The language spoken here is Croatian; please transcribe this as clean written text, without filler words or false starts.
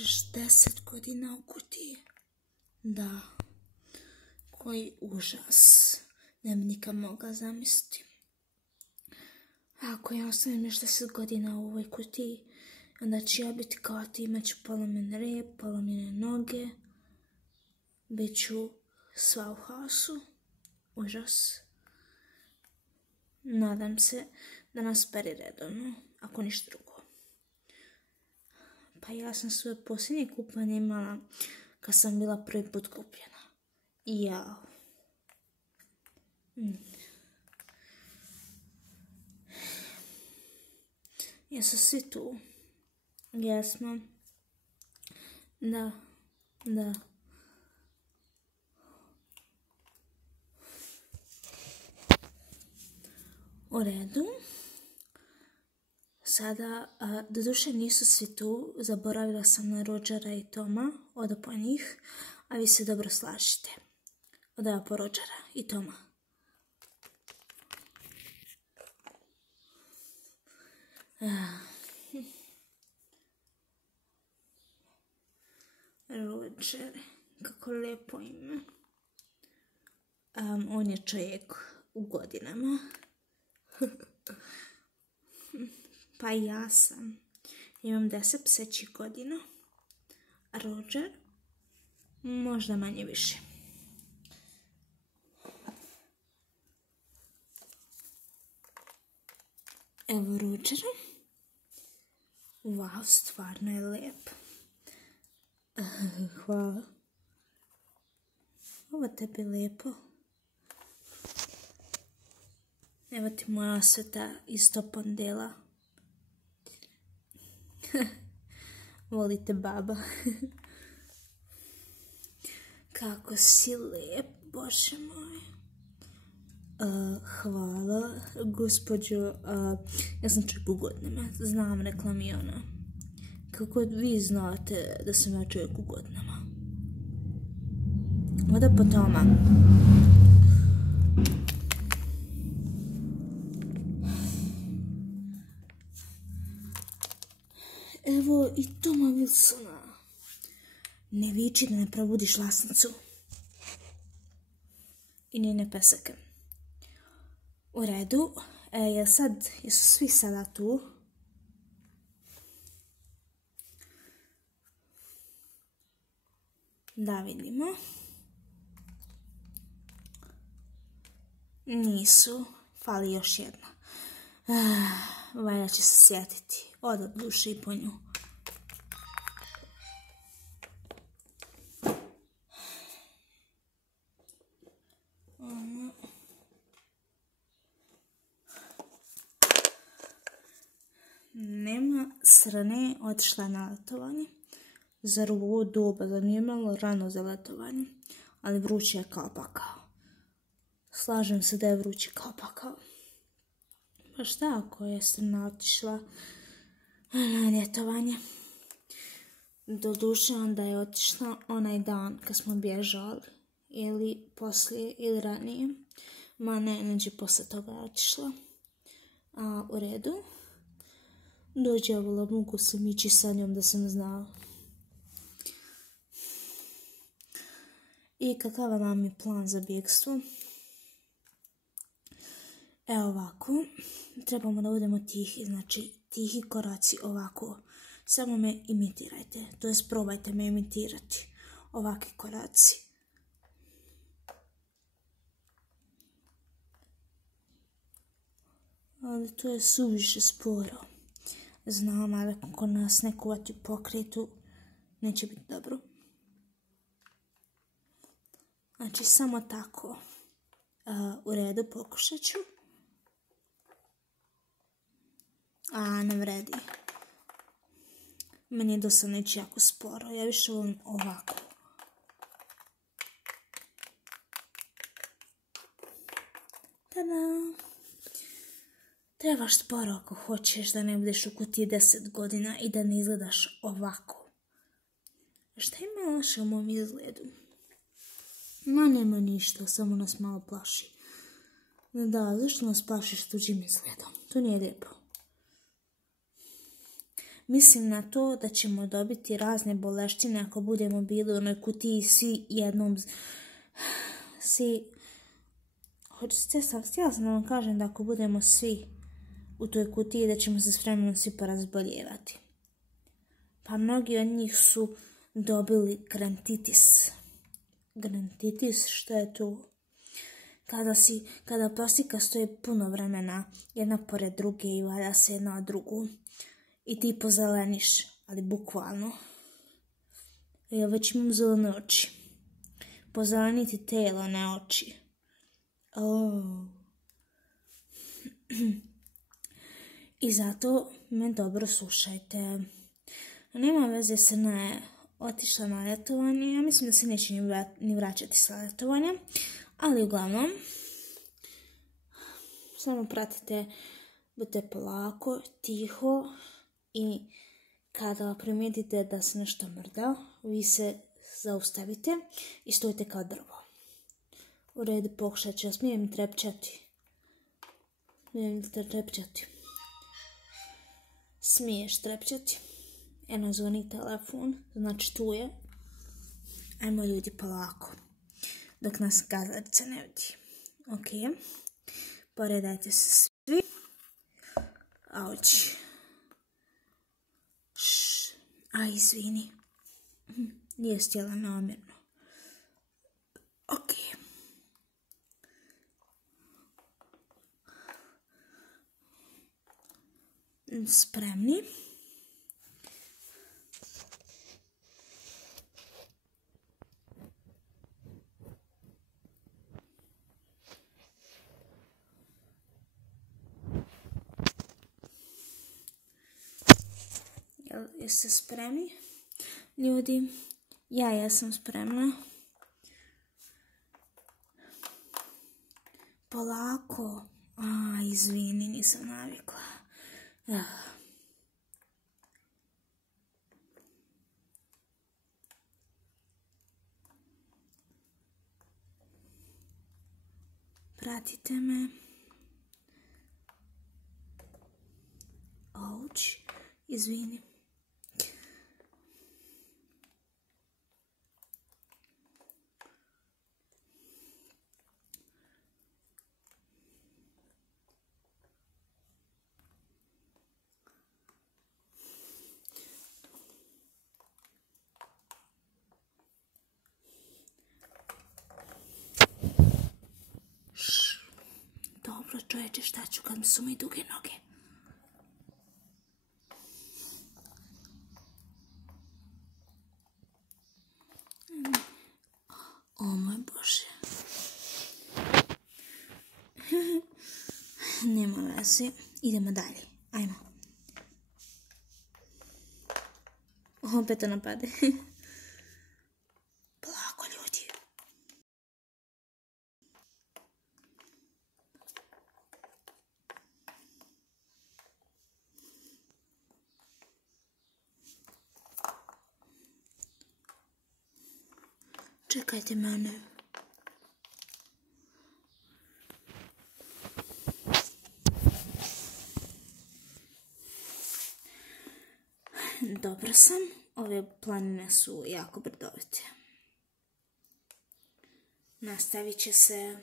10 godina u kutiji. Da, koji užas. Ne bi nikad mogla zamisliti. Ako ja ostanem još 10 godina u ovoj kutiji, onda ću ja biti kao ti, imaću polomljen rep, polomljene noge, bit ću sva u haosu. Užas. Nadam se da nas peri redovno, ako ništa drugo. Pa ja sam svoje posljednje kupanje imala kad sam bila prvi put kupljena. Jao. Jesu svi tu? Jesmo. Da. U redu. Sada, doduše nisu svi tu, zaboravila sam na Rodgera i Toma, oda po njih, a vi se dobro slažite. Oda po Rodgera i Toma. Rodger, kako lijepo ime. On je čovjek u godinama. Pa ja sam. Imam 10 psećih godina. A Rodger možda manje više. Evo Rodgera. Wow, stvarno je lijep. Hvala. Ovo tebi lijepo. Evo ti moja osveta iz Topondela. Volite baba. Kako si lijep, Bože moj. Hvala, gospođo. Ja sam čovjek u godinama. Znam, rekla mi ona. Kako vi znate da sam ja čovjek u godinama? Oda po Toma. Evo i Toma Wilsona. Ne viči da ne probudiš lasnicu. I njene pesake. U redu. Jesu svi sada tu? Da vidimo. Nisu. Fali još jedna. Valjda će se sjetiti. Oda duše i po nju. Nema srane, otišla na letovanje. Zar u ovo doba, da nije malo rano za letovanje, ali vruće je kao pakao. Slažem se da je vruće kao pakao. Pa šta ako je srna otišla na ljetovanje? Doduše onda je otišla onaj dan kad smo bježali, ili poslije ili ranije. Ma ne, neđe posle toga je otišla. A u redu. Dođe vola, mogu sam ići sa njom da sam znala. I kakav nam je plan za bjegstvo? Evo ovako, trebamo da budemo tihi, znači tihi koraci ovako. Samo me imitirajte, to jest probajte me imitirati. Ovakvi koraci. Ali to je suviše sporo. Znam, ali ako nas neko uvati u pokretu, neće biti dobro. Znači, samo tako. U redu, pokušat ću. Ne vredi. Meni je dosadno ići jako sporo. Ja više volim ovako. Tada! Trebaš sporo ako hoćeš da ne budeš u kutiji 10 godina i da ne izgledaš ovako. Šta ima loše u mom izgledu? Ma nema ništa, samo nas malo plaši. Da, zašto nas plašiš tuđim izgledom? To nije lijepo. Mislim na to da ćemo dobiti razne boleštine ako budemo bili u onoj kutiji svi jednom... Htjela sam da vam kažem da ako budemo svi u toj kutiji da ćemo se s vremenom svi porazboljevati. Pa mnogi od njih su dobili grantitis. Grantitis, što je to? Kada plastika stoji puno vremena jedna pored druge i valja se jedna od drugu i ti pozeleniš, ali bukvalno. Ja već imam zelene oči. Pozeleniti telo, ne oči. I zato me dobro slušajte. Nema veze se ne otišla na ljetovanje. Ja mislim da se neće ni vraćati sa ljetovanja. Ali uglavnom, samo pratite, budite polako, tiho i kada primijetite da se nešto mrda, vi se zaustavite i stojite kao drvo. U redu, pokušat ću, smijem trepćati. Smiješ trepćati. Eno zvoni telefon, znači tu je. Ajmo ljudi polako. Dok nas gazarica ne vidi. Ok. Poredajte se svi. Auć. Izvini. Nije stjela namjerno. Ok. Spremni. Jeste spremni? Ljudi, ja sam spremna. Polako. Izvini, nisam navikla. Pratite me. Auć, izvini. Dobro čovječe, šta ću kad su mi duge noge? O moj Bože. Nema veze. Idemo dalje. Ajmo. Opet to napade. Polako ljudi. Čekajte mene. Dobro sam. Ove planine su jako brdovite. Nastavit će se